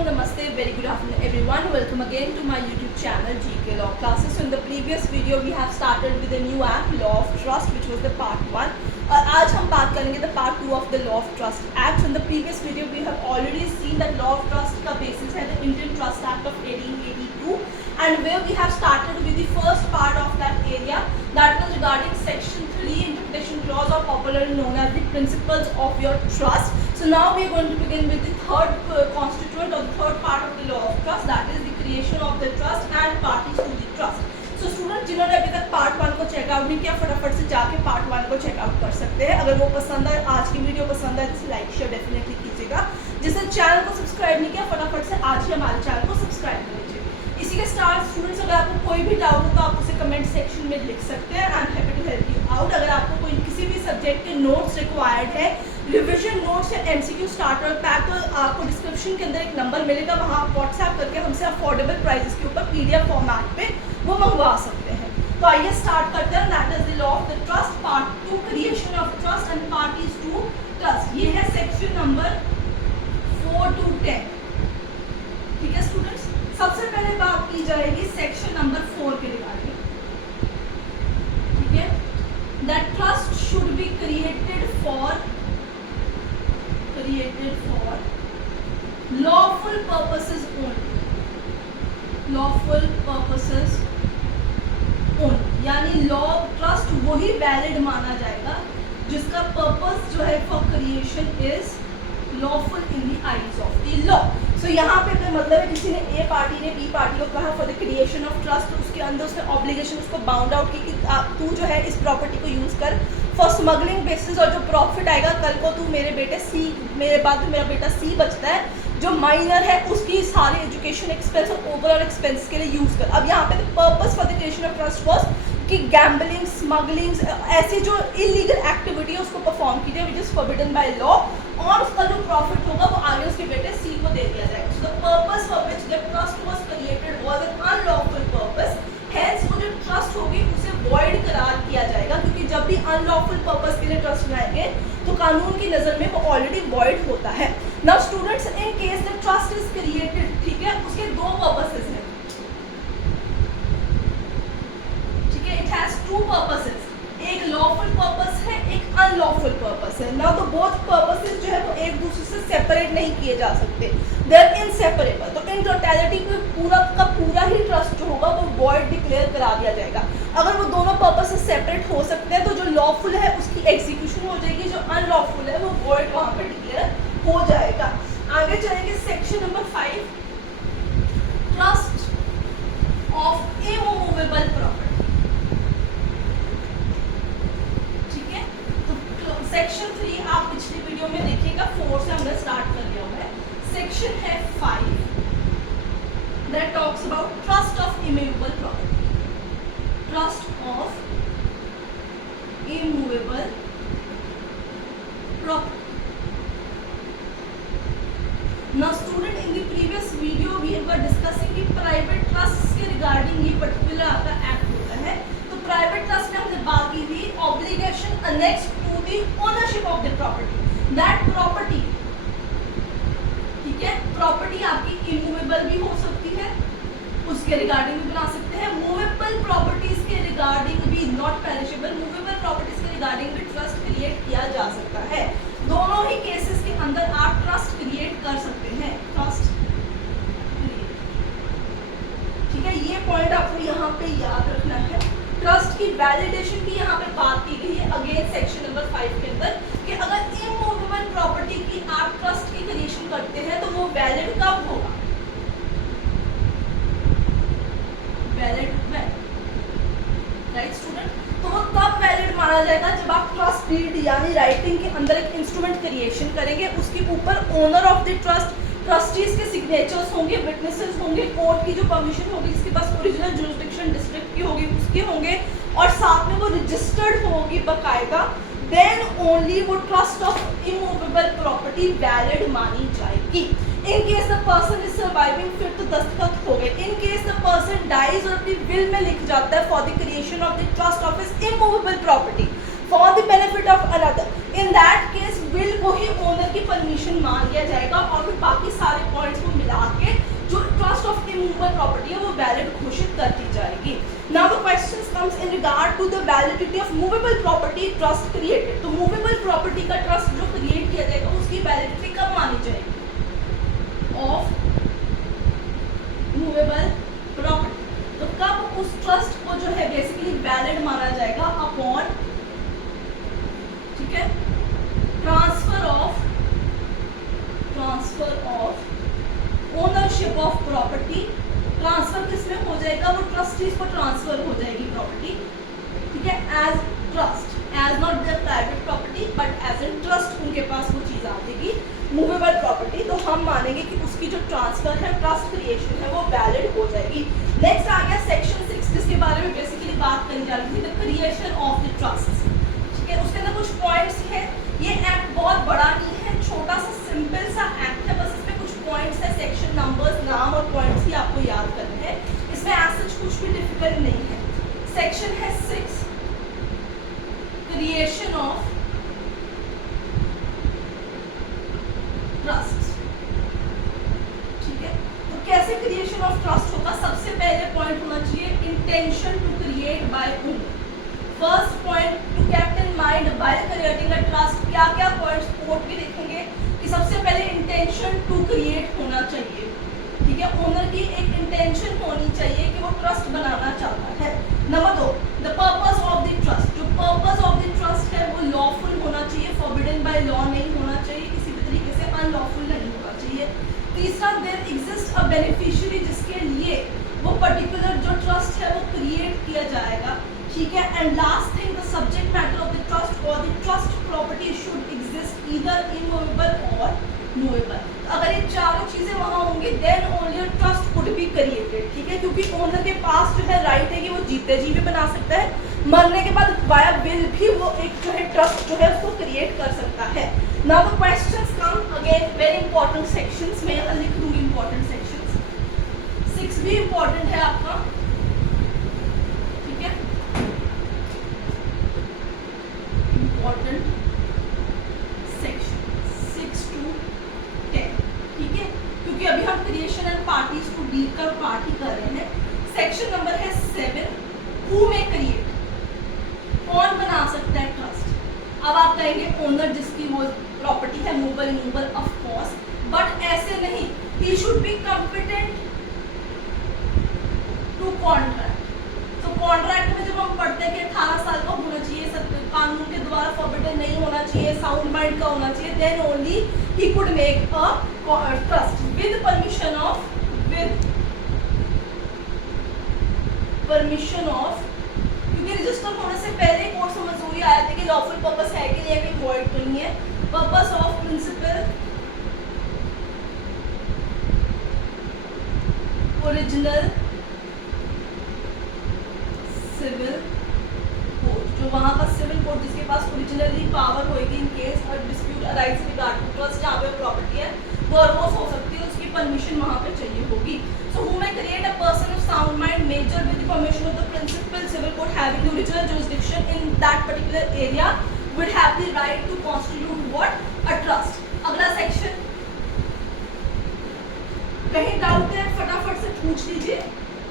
Hariom, Namaste, very good afternoon everyone. Welcome again to my YouTube channel GK Law Classes. So in the previous video we have started with a new act, Law of Trust, which was the part 1. और आज हम बात करेंगे the part 2 of the Law of Trust Act. So in the previous video we have already seen that Law of Trust का basis है the Indian Trust Act of 1882, and where we have started with the first part of that area, that was regarding section 3 interpretation clause, or popularly known as the principles of your trust. So now we are going to begin with the third constituent or the third part of the law of trust, that is the creation of the trust and parties to the trust. So student जिन्होंने अभी तक part 1 को checkout नहीं किया, फटाफट से जाके part 1 को चेकआउट कर सकते हैं. अगर वो पसंद आए, आज की वीडियो पसंद आए तो लाइक शेयर डेफिनेटली कीजिएगा. जिसने चैनल को सब्सक्राइब नहीं किया, फटाफट से आज ही हमारे चैनल को सब्सक्राइब कर लीजिए. इसी के साथ स्टूडेंट्स, अगर आपको कोई भी डाउट हो तो आप उसे कमेंट सेक्शन में लिख सकते हैं. I am happy to help you out. अगर आपको कोई किसी भी सब्जेक्ट के नोट्स रिक्वायर्ड है, रिविजन नोट्स या एमसीक्यू स्टार्टर पैक, तो आपको डिस्क्रिप्शन के अंदर एक नंबर मिलेगा, वहाँ आप व्हाट्सएप करके हमसे अफोर्डेबल प्राइसेस के ऊपर पीडीएफ फॉर्मेट पे वो मंगवा सकते हैं. तो आइए स्टार्ट करते हैं. That is the law of the trust part 2, creation of trust and parties to trust. ये है सेक्शन नंबर 4 to 10. ठीक है स्टूडेंट्स, सबसे पहले बात की जाएगी सेक्शन नंबर 4 के रिगार्डिंग. ठीक है, that trust should be created for lawful purposes only. Lawful purposes only, यानी लॉ ट्रस्ट वही वैलिड माना जाएगा जिसका पर्पस जो है for creation is lawful in the eyes of the law. So यहाँ पे तो मतलब है किसी ने ए पार्टी ने बी पार्टी को कहा for the creation of trust, उसके अंदर उसने ऑब्लिगेशन उसको बाउंड आउट की कि तू जो है इस प्रॉपर्टी को यूज कर फॉर स्मगलिंग बेसिस, और जो प्रॉफिट आएगा कल को तू मेरे बेटे सी, मेरे बाद मेरा बेटा सी बचता है जो माइनर है, उसकी सारे एजुकेशन एक्सपेंस और ओवरऑल एक्सपेंस के लिए यूज कर. अब यहाँ पे purpose for the creation of trust was कि गैम्बलिंग, स्मगलिंग, ऐसी जो इलीगल एक्टिविटी है उसको परफॉर्म कीजिए which is forbidden by law, और उसका जो प्रॉफिट होगा वो आगे उसके बेटे सी को दे दिया जाएगा. So the purpose for which the trust was created was an unlawful purpose. Hence वो जो ट्रस्ट होगी उसे वॉइड करार किया जाएगा, क्योंकि जब भी अनलॉफुल पर्पस के लिए ट्रस्ट बनाएंगे तो कानून की नज़र में वो ऑलरेडी वॉइड होता है. Now students, in case the trust is created, ठीक है, उसके दो पर्पसेस हैं. ठीक है, इट हैज टू पर्पसेस, एक लॉफुल पर्पस है, एक अनलॉफुल पर्पस है. ना तो बोथ पर्पसेस जो है वो एक दूसरे से सेपरेट नहीं किए जा सकते, दे आर इनसेपरेबल. तो इन टोटलिटी पे पूरा का पूरा ही ट्रस्ट जो होगा वो वॉइड डिक्लेयर करा दिया जाएगा. अगर वो दोनों पर्पसेस सेपरेट हो सकते हैं तो जो लॉफुल है उसकी एग्जीक्यूशन हो जाएगी, जो अनलॉफुल है वो वॉइड वहाँ पर डिक्लेयर हो जाएगा. आगे चलेंगे section number 5, trust of immovable property. Section 3 आप पिछली वीडियो में देखिएगा, 4 से हमने स्टार्ट कर लिया है. सेक्शन है 5 that talks about trust of immovable property. Trust of immovable property. Now student, in the previous video we were discussing कि प्राइवेट ट्रस्ट के रिगार्डिंग ये पर्टिकुलर आपका एक्ट होता है. तो प्राइवेट ट्रस्ट में हमने बात की थी obligation annexed ownership of the property. That property, ठीक है, प्रॉपर्टी आपकी इमूवेबल भी हो सकती है, उसके रिगार्डिंग भी बना सकते हैं. मूवेबल प्रॉपर्टीज के रिगार्डिंग भी, नॉट पेरिशेबल, मूवेबल प्रॉपर्टीज के रिगार्डिंग भी ट्रस्ट क्रिएट किया जा सकता है. दोनों ही केसेस के अंदर आप ट्रस्ट क्रिएट कर सकते हैं. ट्रस्ट क्रिएट, ठीक है, ये पॉइंट आपको यहाँ पे याद रखना है. ट्रस्ट की वैलिडेशन की यहाँ पे बात की गई है अगेन सेक्शन नंबर 5 के अंदर, कि अगर इमूवेबल प्रॉपर्टी की आप ट्रस्ट की क्रिएशन करते हैं तो वो वैलिड कब होगा? वैलिड में, राइट स्टूडेंट? तो वो तब वैलिड माना जाएगा जब आप ट्रस्ट डीड यानी राइटिंग के अंदर एक इंस्ट्रूमेंट क्रिएशन करेंगे, उसके ऊपर owner of the trust, trustees के सिग्नेचर्स होंगे, विटनेसेस होंगे, कोर्ट की जो परमिशन होगी, इसके पास ओरिजिनल जुरिस्डिक्शन डिस्ट्रिक्ट की होगी उसके होंगे, और साथ में वो रजिस्टर्ड होगी बकायदा. देन ओनली वो trust of immovable property valid मानी जाएगी. In case the person is surviving, फिर तो दस्तखत हो गए. In case the person dies और अपनी विल में लिख जाता है for the creation of the trust of his immovable property for the benefit of another, in that case will को ही ओनर की परमिशन मान लिया जाएगा, और फिर बाकी सारे पॉइंट्स को मिला regard to the validity of movable property trust created. तो movable property का trust जो create किया जाएगा उसकी validity कब मानी जाएगी? Of movable property. तो कब उस trust को जो है basically valid माना जाएगा? Upon, ठीक है, transfer of ownership of property. Transfer किसमें हो जाएगा? वो ट्रस्टीज को ट्रांसफर हो जाएगी प्रॉपर्टी, ठीक है, as trust, as not their private property but as an trust उनके पास वो चीज़ आ जाएगी मूवेबल प्रॉपर्टी। तो हम मानेंगे कि उसकी जो ट्रांसफर है, ट्रस्ट क्रिएशन है, वो वैलिड हो जाएगी। नेक्स्ट आ गया सेक्शन 6, जिसके बारे में बेसिकली बात करी जा रही थी, the creation of the trust, ठीक है। उसके अंदर कुछ पॉइंट्स हैं। ये एक्ट बहुत बड़ा नहीं है, छोटा सा सिंपल सा एक्ट है, बस इसमें कुछ पॉइंट्स है, सेक्शन नंबर्स, नाम और पॉइंट्स ही आपको याद करने हैं। इसमें एज सच कुछ भी डिफिकल्ट नहीं है। सेक्शन है 6, क्रिएशन ऑफ ट्रस्ट, ठीक है। तो कैसे क्रिएशन ऑफ ट्रस्ट होगा? सबसे पहले पॉइंट होना चाहिए intention to create by whom। First point to keep in mind while creating a trust, क्या क्या पॉइंट्स कोर्ट भी देखेंगे कि सबसे पहले इंटेंशन टू क्रिएट होना चाहिए, ठीक है। ओनर की एक इंटेंशन होनी चाहिए कि वो ट्रस्ट बनाना चाहता है। Number 2, the purpose of the trust, जो पर्पस ऑफ द ट्रस्ट है वो लॉफुल होना चाहिए, फॉरबिडन बाय लॉ नहीं होना चाहिए, किसी भी तरीके से अनलॉफुल नहीं होना चाहिए। तीसरा, देयर एग्जिस्ट अ बेनिफिशियरी, जिसके लिए वो पर्टिकुलर जो ट्रस्ट है वो क्रिएट किया जाएगा, ठीक है। And last thing, the subject matter of the trust और the trust property should exist either immovable or movable. अगर ये चारों चीजें वहां होंगी then only trust could be created, ठीक है, क्योंकि ओनर के पास जो है राइट है कि वो जीते जी भी बना सकता है, मरने के बाद वाया विल भी वो एक जो है ट्रस्ट जो है उसको क्रिएट कर सकता है। Now the questions come again, very important sections, मैं यहाँ लिख दूंगी इंपॉर्टेंट सेक्शंस। 6 भी इंपॉर्टेंट है आपका, ठीक है, इंपॉर्टेंट सेक्शन 6 to 10, ठीक है, क्योंकि अभी हम क्रिएशन एंड पार्टीज को डील कर पार्टी कर रहे हैं। सेक्शन नंबर है 7, हु मे क्रिएट, कौन बना सकता है ट्रस्ट? अब आप कहेंगे ओनर जिसकी वो प्रॉपर्टी है, movable immovable, of course, but ऐसे नहीं, ही should be competent to contract. तो कॉन्ट्रैक्ट में जब हम पढ़ते हैं कि 18 साल का होना चाहिए, सब कानून के द्वारा फॉरबिडन नहीं होना चाहिए, साउंड माइंड का होना चाहिए, then only he could make a trust with permission of, क्योंकि रजिस्टर होने से पहले कोर्ट से मंजूरी आया था कि लॉफुल पर्पस है कि नहीं है, कि वॉइड तो नहीं है। Purpose of principal, original civil code, जो वहाँ का सिविल कोड जिसके पास ओरिजिनली पावर होगी इन केस और dispute arise regard to trust, जहाँ पे प्रॉपर्टी है वो अरबोस हो सकती है, उसकी परमिशन वहाँ पे चाहिए होगी। So who may create a person of sound mind major with the permission of the principal civil code having the original jurisdiction in that particular area would have the right to constitute what, a trust. अगला section, कहीं doubt है फटाफट से पूछ लीजिए,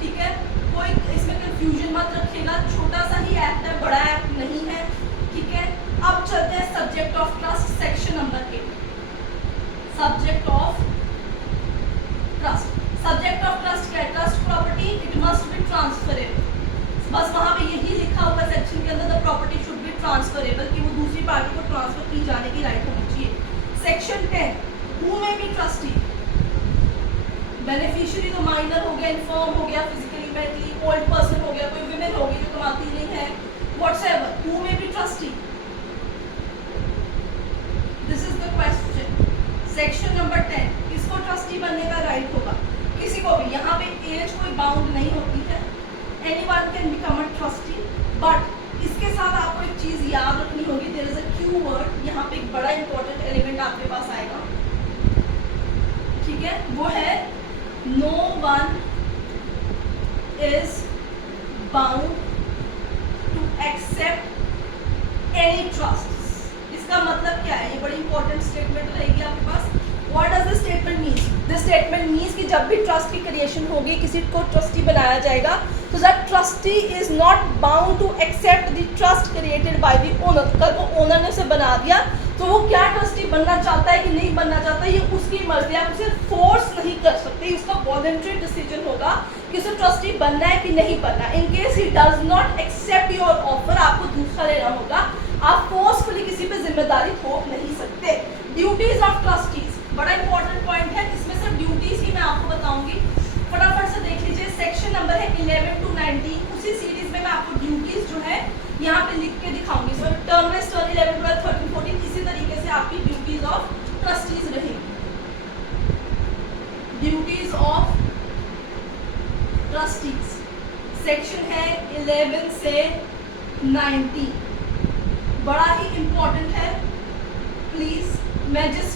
ठीक है, कोई इसमें कंफ्यूजन मत रखिएगा, छोटा सा ही एक्ट है, बड़ा एक्ट नहीं है, ठीक है। अब चलते हैं subject of trust, section number 8, subject of trust. Subject of trust क्या है? Trust property, it must be transferable, बस वहां पे यही लिखा होगा सेक्शन के अंदर, the property should be transferable, कि वो दूसरी पार्टी को ट्रांसफर की जाने की राइट होनी चाहिए। Section 10, who may be trustee, beneficiary तो माइनर हो गया, इन्फर्म हो गया, फिजिकली मेंटली ओल्ड पर्सन हो गया, कोई विमेन होगी जो कमाती नहीं है, whatsoever, who may be trustee, this is the question. Section number 10, किसको ट्रस्टी बनने का राइट होगा? किसी को भी, यहाँ पे एज कोई बाउंड नहीं होती है, anyone can become a trustee, but इसके साथ आपको एक चीज याद रखनी होगी, there is a cue word, यहाँ पे एक बड़ा इंपॉर्टेंट एलिमेंट आपके पास आएगा, ठीक है, वो है no one is bound to accept any trusts। इसका मतलब क्या है? ये बड़ी इंपॉर्टेंट स्टेटमेंट रहेगी आपके पास। What does this statement means? This statement means कि जब भी ट्रस्ट की क्रिएशन होगी, किसी को ट्रस्टी बनाया जाएगा, तो that trustee is not bound to accept the trust created by the owner. कल वो ओनर ने उसे बना दिया तो वो क्या ट्रस्टी बनना चाहता है कि नहीं बनना चाहता, ये उसकी मर्जी, आप उसे फोर्स नहीं कर सकते, उसका वॉलंटरी डिसीजन होगा कि उसे ट्रस्टी बनना है कि नहीं बनना। In case he does not accept your offer, आपको दूसरा लेना होगा, आप फोर्सफुली किसी पे जिम्मेदारी थोप नहीं सकते। ड्यूटीज ऑफ ट्रस्टीज बड़ा इंपॉर्टेंट पॉइंट है, इसमें सिर्फ ड्यूटीज ही मैं आपको बताऊंगी, फटाफट से देख लीजिए। सेक्शन नंबर है 11 to 19, उसी सीरीज में मैं आपको ड्यूटीज जो है यहाँ पे लिख के दिखाऊंगी। सो टर्म वेस्ट 11, 12, 13, 14 इसी तरीके से आपकी ड्यूटीज ऑफ ट्रस्टीज रहेगी। ड्यूटीज ऑफ ट्रस्टीज सेक्शन है 11 से 19, बड़ा ही इंपॉर्टेंट है। प्लीज मैं जिस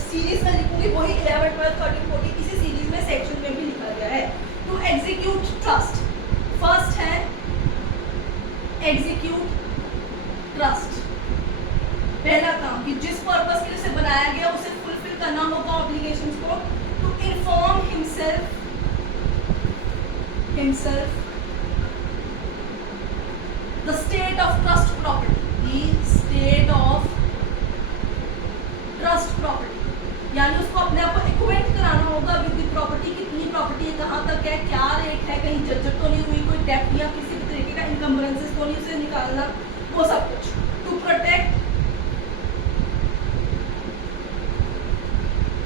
सीरीज में लिखूंगी वही 11, 12, 13, 14 इसी सीरीज में सेक्शन में भी लिखा गया है। टू एग्जीक्यूट ट्रस्ट, फर्स्ट है एग्जीक्यूट ट्रस्ट। पहला काम कि जिस पर्पस के लिए उसे बनाया गया उसे फुलफिल करना होगा ऑब्लिगेशंस को। To inform himself the state of trust property, the state of trust property, यानी उसको अपने आप को एक्वेंट कराना होगा विद द प्रॉपर्टी, कितनी प्रॉपर्टी है, कहाँ तक है, क्या रेट है, कहीं जर्जर तो नहीं हुई, कोई डेप्ट या किसी भी तरीके का इनकम्बरेंसेस तो नहीं, उसे निकालना, वो सब कुछ। To protect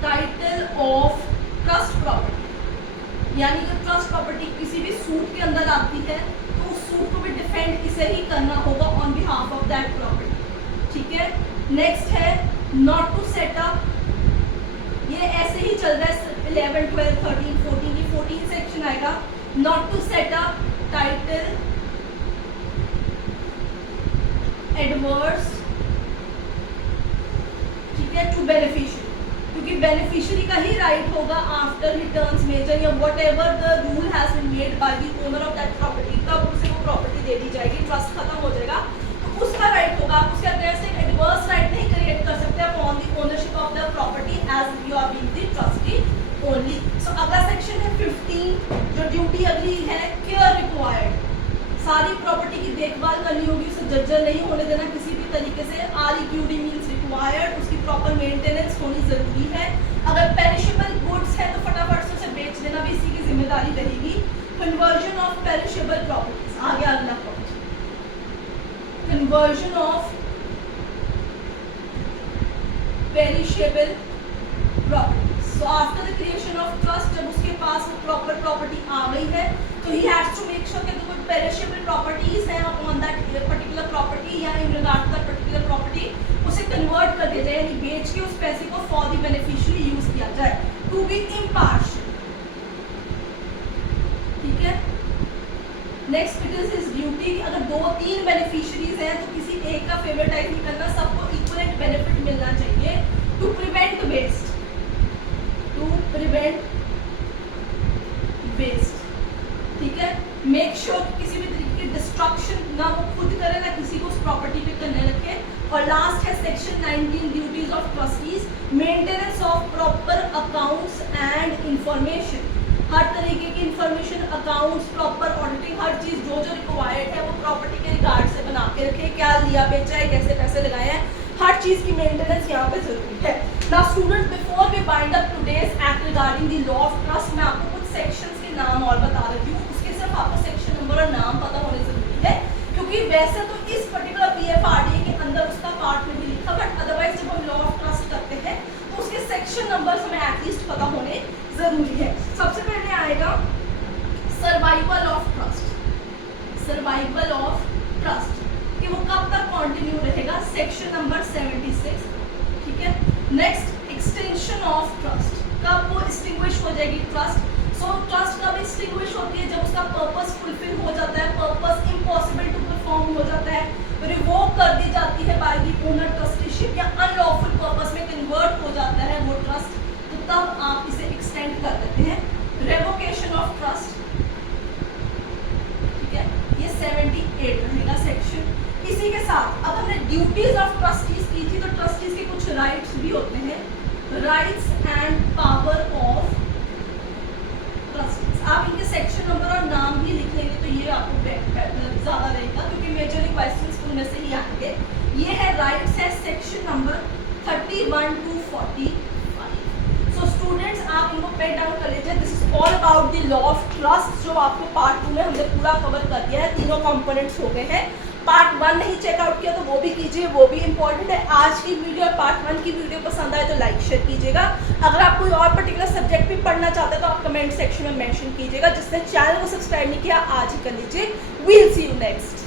title of trust property, यानी कि ट्रस्ट प्रॉपर्टी किसी भी सूट के अंदर आती है तो उस सूट को भी डिफेंड इसे ही करना होगा on behalf of that property, ठीक है। नेक्स्ट है नॉट टू सेट अप, ये ऐसे ही चल रहा है 11, 12, 13, 14, ये 14 सेक्शन आएगा। Not to set up title adverse, ठीक है, टू बेनिफिशियरी, क्योंकि बेनिफिशियरी का ही राइट होगा आफ्टर रिटर्न्स मेजर या whatever the rule has been made by the owner of that property, तब उसे वो प्रॉपर्टी दे दी जाएगी, ट्रस्ट खत्म हो जाएगा तो उसका राइट होगा। आप उसके अगेंस्ट एक एडवर्स राइट नहीं क्रिएट कर सकते upon the ownership of the property as you are being the trustee only. So अगला सेक्शन है 15, जो ड्यूटी अगली है केयर रिक्वायर्ड, सारी प्रॉपर्टी की देखभाल करनी होगी, उसे जर्जर नहीं होने देना किसी भी तरीके से। REQD मीन्स रिक्वायर्ड, उसकी प्रॉपर मेंटेनेंस होनी जरूरी है। अगर पेरिशेबल गुड्स है तो फटाफट से उसे बेच देना भी इसी की जिम्मेदारी रहेगी। कन्वर्जन ऑफ पेरिशेबल प्रॉपर्टीज, आगे अगला point, conversion of perishable properties. So after the creation of trust, जब उसके पास प्रॉपर प्रॉपर्टी आ गई है तो he has to make sure कि जो कोई पेरिशेबल प्रॉपर्टीज है अपॉन दैट पर्टिकुलर प्रॉपर्टी या in regard to that particular property उसे कन्वर्ट कर दिया जाए, यानी बेच के उस पैसे को फॉर द बेनिफिशियरी यूज किया जाए। टू बी इम्पार्शियल, ठीक है। Next it is his duty, अगर 2-3 बेनिफिशियरीज हैं तो किसी एक का फेवरेटाइज नहीं करना, सबको इक्वलेंट बेनिफिट मिलना चाहिए। To prevent waste, to prevent waste, ठीक है। मेक श्योर किसी भी तरीके की डिस्ट्रक्शन ना वो खुद करे ना किसी को उस प्रॉपर्टी पे करने रखे। और लास्ट है section 19, duties of trustees, maintenance of proper accounts and information, हर तरीके की इंफॉर्मेशन, अकाउंट्स, प्रॉपर ऑडिटिंग, हर चीज जो जो रिक्वायर्ड है वो प्रॉपर्टी के रिगार्ड से बना के रखे, क्या लिया बेचा है, कैसे पैसे लगाए हैं, हर चीज की मेंटेनेंस यहाँ पे जरूरी है। Now students, before we bind up today's act regarding the law of trust, मैं आपको कुछ सेक्शंस के नाम और बता रही हूँ, उसके सिर्फ आपको सेक्शन नंबर और नाम पता होने जरूरी है, क्योंकि वैसे तो इस पर्टिकुलर PFRDA के अंदर उसका पार्ट में भी लिखा, बट अदरवाइज जब हम लॉ ऑफ ट्रस्ट करते हैं तो उसके सेक्शन नंबर्स हमें एटलीस्ट पता होने जरूरी है। सबसे पहले आएगा survival of trust, survival of trust कि वो कब तक कंटिन्यू रहेगा, सेक्शन नंबर 76, ठीक है। नेक्स्ट एक्सटेंशन ऑफ ट्रस्ट, कब वो एक्सटिंग्विश हो जाएगी ट्रस्ट। सो ट्रस्ट कब एक्सटिंग्विश होती है, जब उसका पर्पस फुलफिल हो जाता है, पर्पस इम्पॉसिबल टू परफॉर्म हो जाता है, रिवोक कर दी जाती है बाय द ओनर ट्रस्टीशिप, या अनलॉफुल पर्पस में कन्वर्ट हो जाता है वो ट्रस्ट, तो तब आप इसे एक्सटेंड कर देते हैं। रेवोकेशन ऑफ ट्रस्ट, ठीक है, ये 78 रहेगा सेक्शन। इसी के साथ अब हमने ड्यूटीज ऑफ ट्रस्टीज की थी, तो ट्रस्टीज के कुछ राइट्स भी होते हैं, राइट्स ये है राइट से section number 31 to 45। So students आप इनको पेन डाउन कर लीजिए। This is all about the law of trust, जो आपको पार्ट 2 में हमने पूरा कवर कर दिया है। तीनों कंपोनेंट्स हो गए हैं। पार्ट 1 नहीं चेकआउट किया तो वो भी कीजिए, वो भी इंपॉर्टेंट है। आज की वीडियो पार्ट 1 की वीडियो पसंद आए तो लाइक शेयर कीजिएगा। अगर आप कोई और पर्टिकुलर सब्जेक्ट भी पढ़ना चाहते हैं तो आप कमेंट सेक्शन में मेंशन कीजिएगा। जिसने चैनल को सब्सक्राइब नहीं किया आज ही कर लीजिए। We'll see you next.